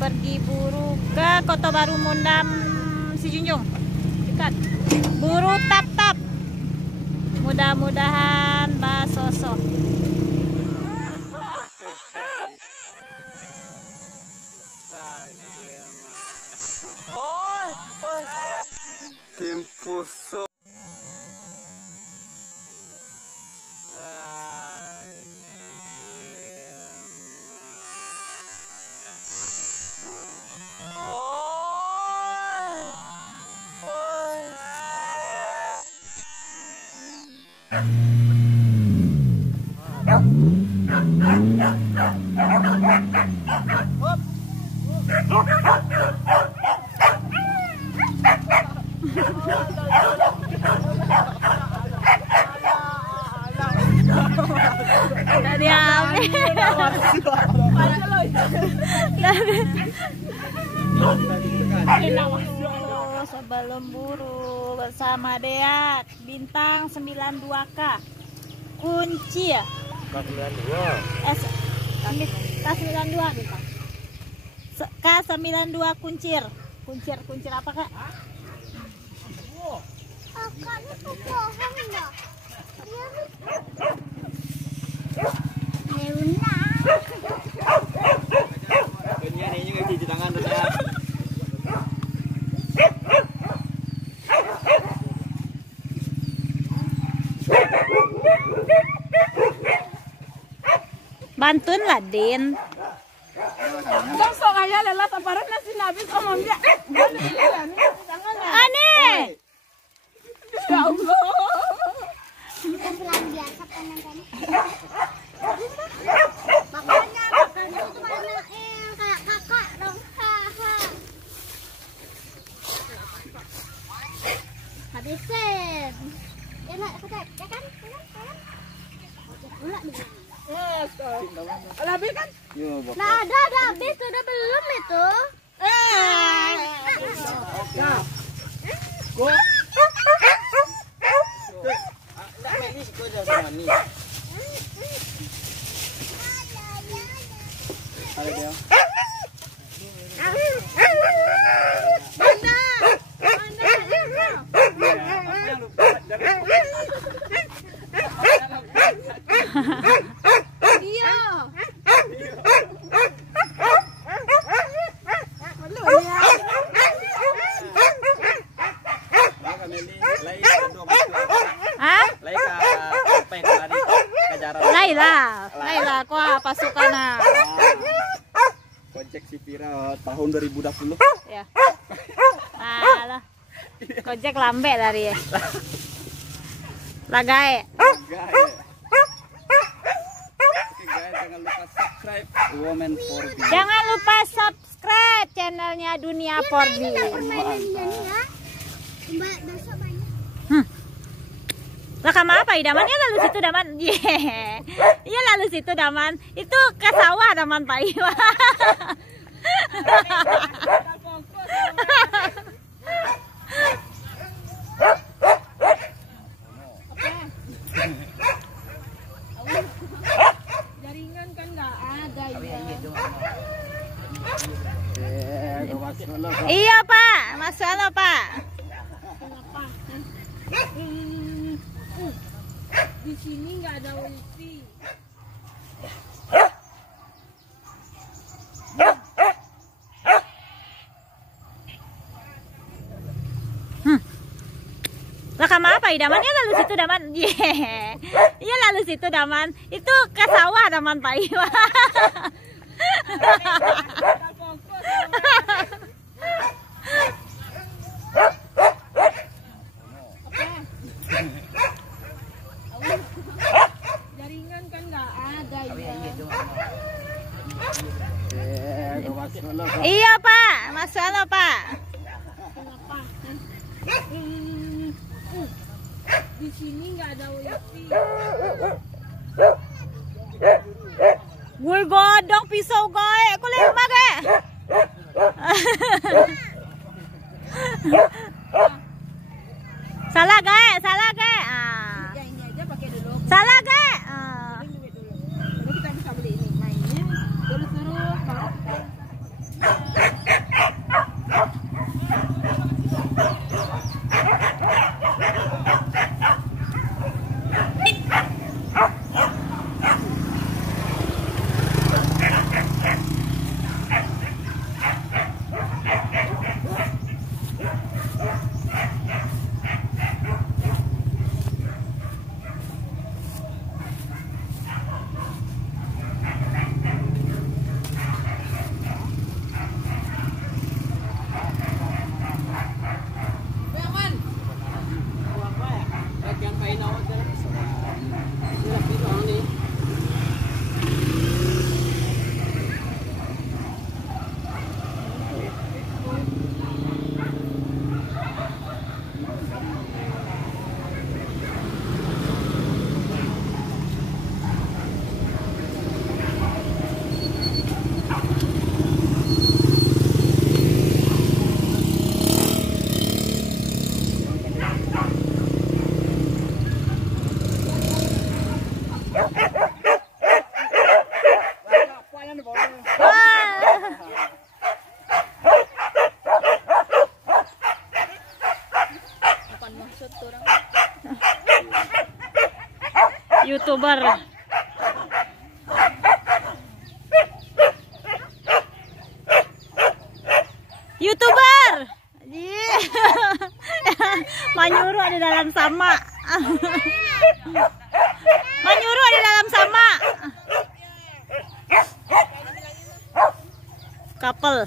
pergi buru ke Kota Baru Mondam Sijunjung. Dekat. Buru tap-tap. Mudah-mudahan basoso. Temposo. Tadi sebelum buru bersama Deak bintang 92K kunci ya K92 bintang K92 kuncir apa kak? Kakaknya tuh bohong enggak? Leuna. Ini nggak cuci tangan tuh ya. Bantuin lah Din. Sok aja lelat aparat nasi nabis omongnya. Aneh. Ya Allah. Kita pulang biasa kan. Makanya itu mana kayak kakak dong. Habisin. Ya nak pecat, ya kan? Pula nih. Lebih kan? Nah, ada habis sudah belum itu? Nah. Laila, kok pasukan Kojek si Pira tahun 2020. ya. Alah. Kojek lambe dari ya. Lagae. Guys. Oke guys, jangan lupa subscribe Women for B. Jangan lupa subscribe channelnya Dunia Porbi. Permainan dia nih ya. Mbak, besok banyak. Lah kamu apa idaman? Ya lalu situ daman. Iya lalu situ daman. Itu ke sawah daman Pak Iwa. Jaringan kan nggak ada ya. Iya Pak, Mas Wano Pak. Kenapa? Di sini nggak ada wifi. Lah kamu apa idaman? Ya lalu situ daman. Iya lalu situ daman. Itu ke sawah daman Pak Iwa. Jaringan kan nggak ada ya. Iya Pak, Mas Wano Pak. Kenapa? Di sini nggak ada wifi. Gue godong pisau gae, aku lima gae. Salah gae, salah gae. Ya ini aja pakai dulu. Salah gae. Duit dulu. Baru kita bisa beli ini mainnya. Terus baru. YouTuber. YouTuber. Yeah. Manyuru di dalam sama. Manyuru di dalam sama. Couple.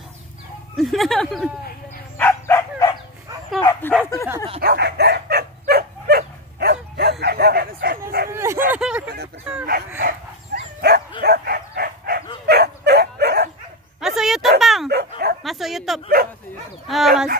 Masuk YouTube, Bang. Masuk YouTube. Oh, Mas.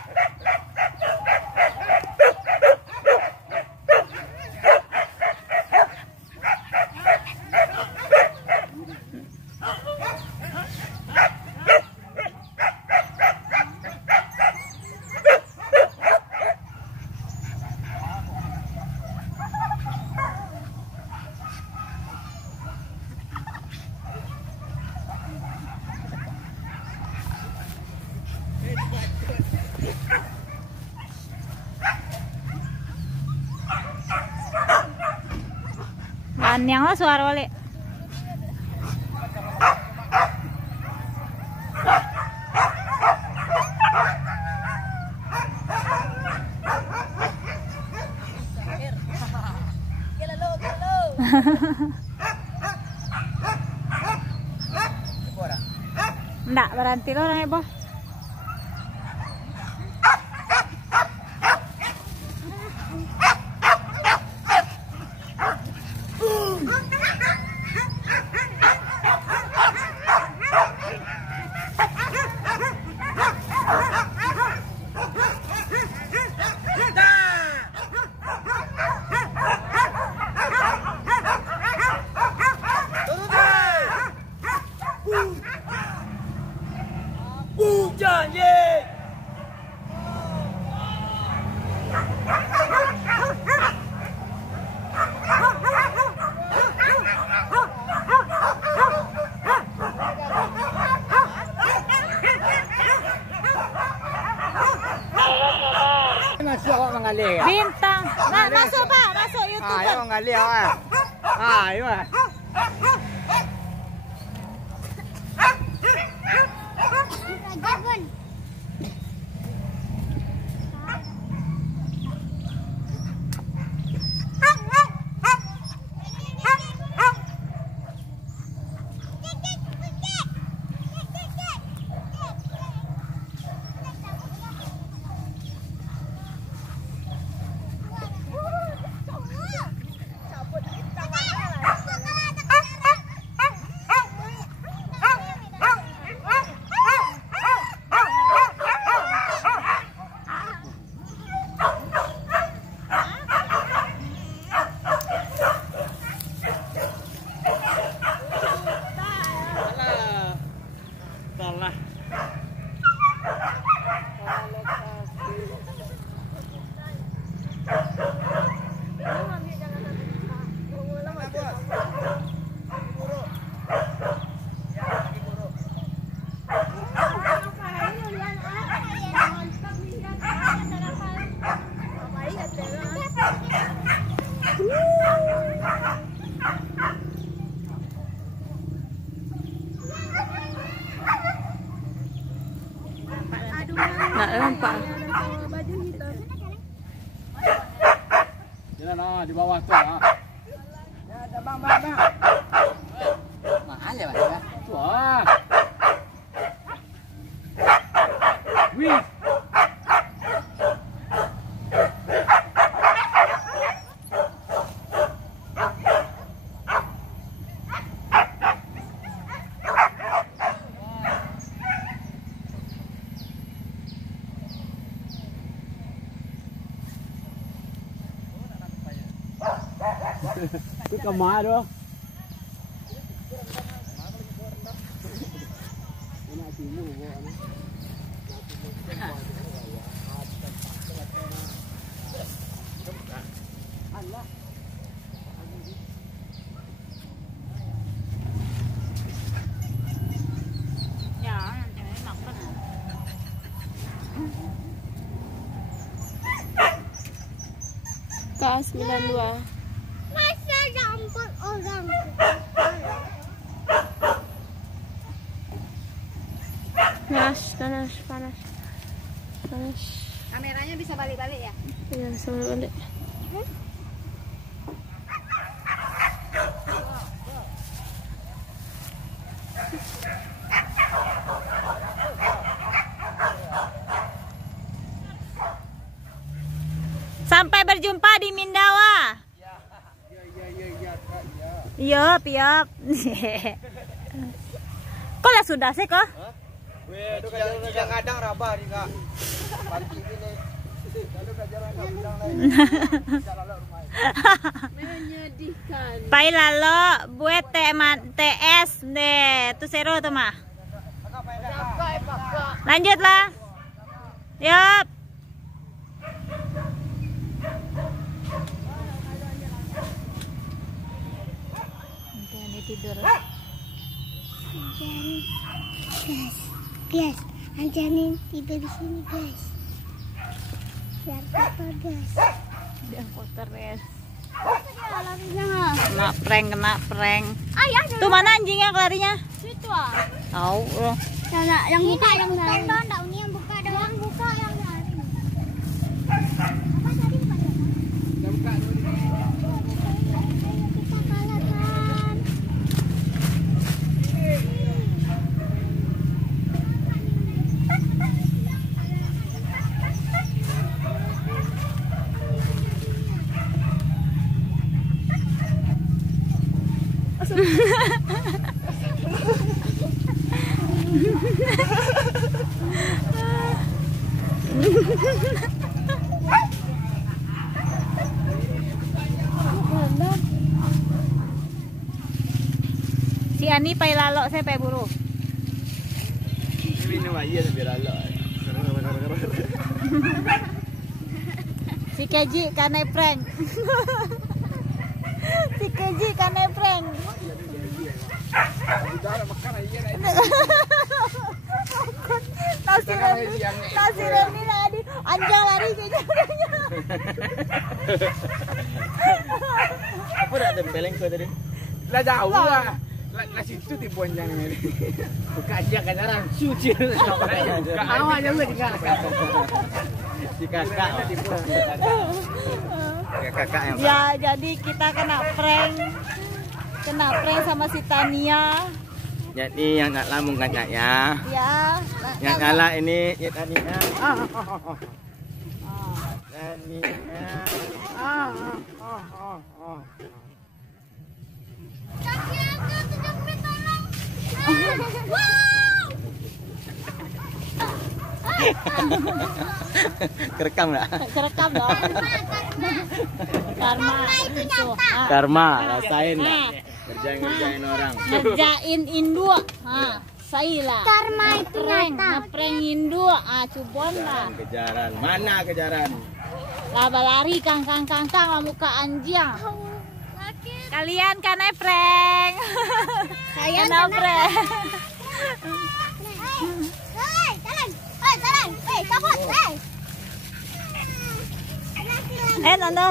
Lanyang lah suara wale. Nggak berhenti lo orangnya, Boh. Bintang. Nah, masuk, Pak. Masuk YouTube. Ayo mengalir ah. Ayo ah. Nggak nampak. Jalan ah di bawah tuh ah. Ya ada bang. Mahal ya bang ya. Wah. Wih. Itu kemana? K92. Masa jambut Panas. Kameranya bisa balik-balik ya? Iya, bisa balik. Sampai berjumpa di Mindawa. Iya, piap. Kok lah sudah sih kok? Kadang rabah di kak. Pagi ini. Menyedihkan. Pai lalo buat TS deh. Tu sero tu mah. Lanjutlah. Yup. Ini tidur. Guys, Anjani tidur di sini, guys. Biar kotor, guys. Dia kotor guys. Larinya. Kena prank. Ayah, Tuh mana anjingnya larinya? situ ah. Tahu loh. Yang buka yang lari. Enggak, ini yang buka doang. Yang buka yang lari. Apa tadi bukan? Kita kalah kan. Si Ani pai lalo saya pai buru. Ini mah iya biar Allah. Si Keji kanai prank. Si Keji kanai prank. Nasi Reni tadi anjang lari kayaknya. Apa dah tempeleng kau tadi? Lah jauh lah. Lah situ tipu anjang ini. Buka aja kacaran suci. Buka awalnya juga di kakak. Di kakak. Kakak yang. Ya, jadi kita kena prank sama si Tania. Jadi yang nak lambung kakak ya. Ya. Yang kalah ini ya Tania. Tania. Kaki aku kejepit, tolong. Kerekam nggak? Kerekam dong. Karma. Tuh, ah. Karma, rasain Nah. nggak? Kerjain orang. Ngerjain induk. Saya lah. Karma itu nyata. Ngeprank induk. Cubon lah. Kejaran, mana kejaran? Laba lari kang muka anjing. Kalian kena prank. Kena prank. Cabut, Nanda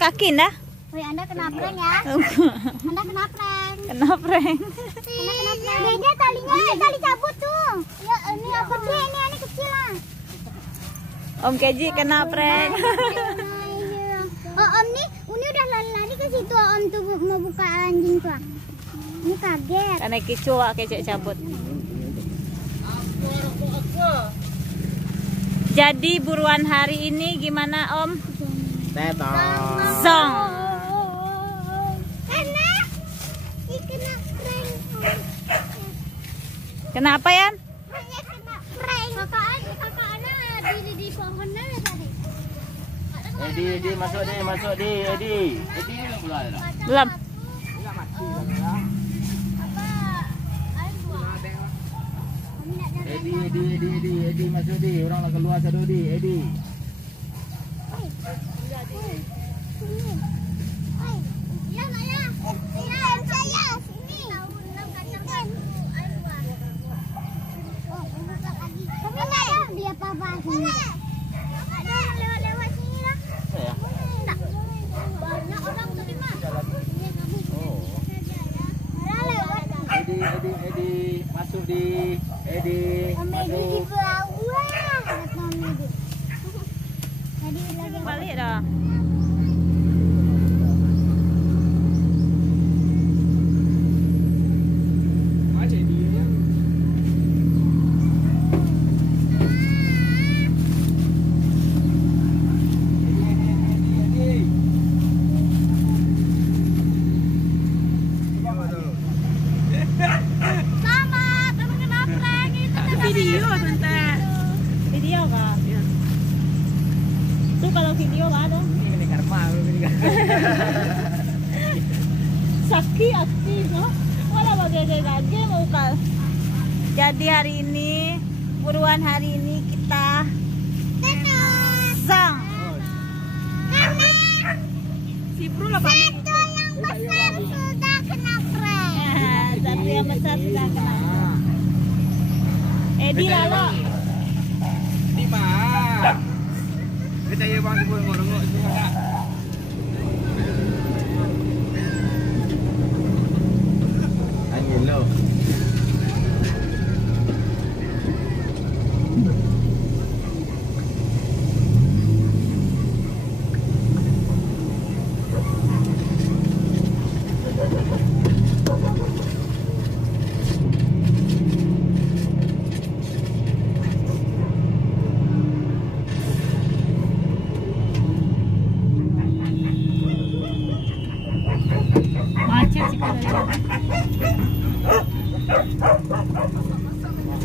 kaki dah. Woi, Anda kena prank ya? Anda kena prank. Kena prank. Dia talinya, tali cabut tuh. Ya, ini apa sih? Ini kecil lah. Om Keji kena prank. Oh, Om nih, Uni udah lari ke situ. Om tuh mau buka anjing tuh. Ini kaget. Karena kicua kecek cabut. Jadi buruan hari ini gimana Om? Tetong. Song. Karena kena prank. Kenapa Yan? Saya kena prank. Kakak Ana di pohonnya tadi. Edi masuk di, Edi belum ada. Belum. Edi masuk di, orang nak keluar satu di, Edi. Dia papa sini. Ada lewat sini lah. Ya. Banyak orang tadi mah. Oh. Ada lewat. Edi, Masuk di Edi. Medi di bawah. Kata Medi. Tadi lagi Balik dah. Ada dia. Selamat, kamu kena prank itu. Video bentar. Video kah? Iya. Tuh kalau video nggak ada. Ini karma, ini Sakti aktif, no? Malah bagai lagi mau kal. Jadi hari ini, buruan hari ini kita sang. Si Bro lah Pak. Satu yang besar sudah kena prank. Satu yang besar sudah kena. Edi lalu. Di mana? Kita ya bang sebelum ngorong semua. Angin lo. Macet sih kalau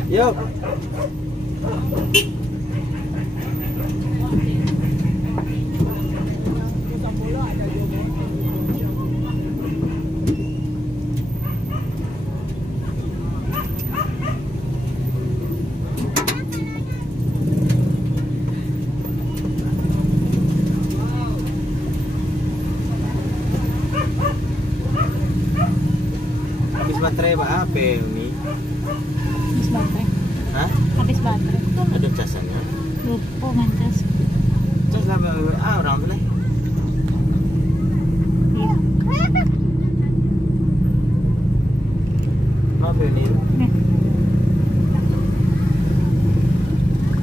Yuk. Habis baterai apa ini? habis baterai. Hah? Habis baterai. Ada casannya? Lupa mantas. Cas lah orang tu lah. Iya. Apa ini? Nih.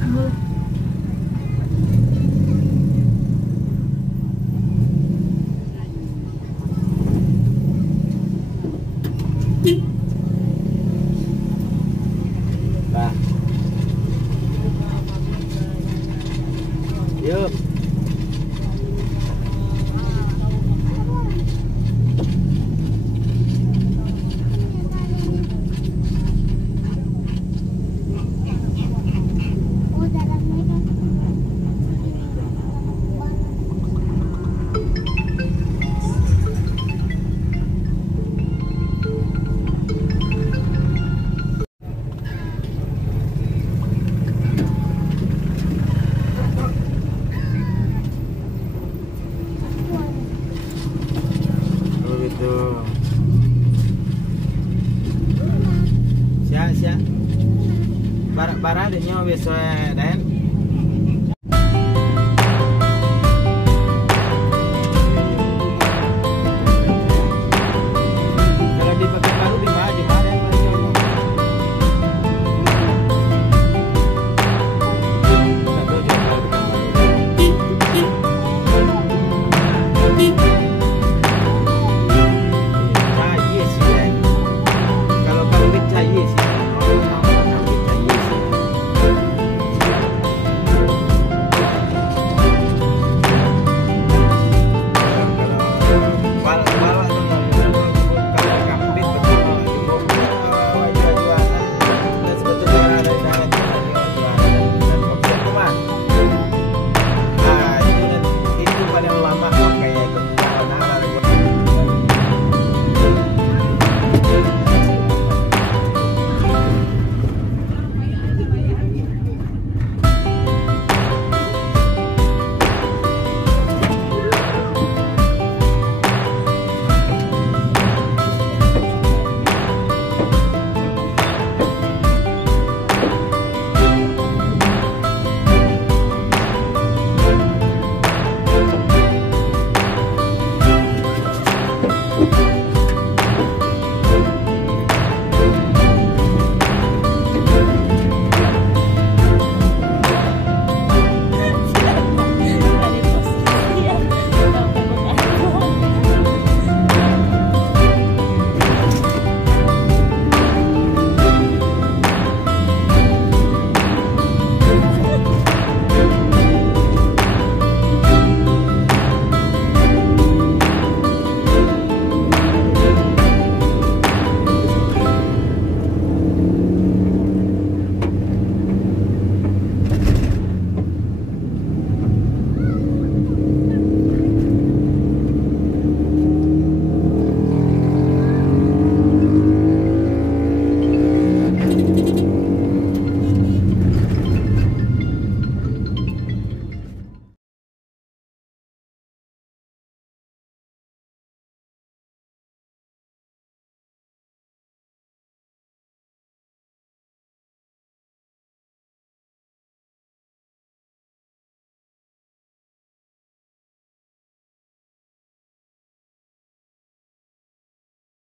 Ambil. Bah. Yuk. Oh, dalamnya kan. Oh gitu. Siap. Bara ada nyawa besok dan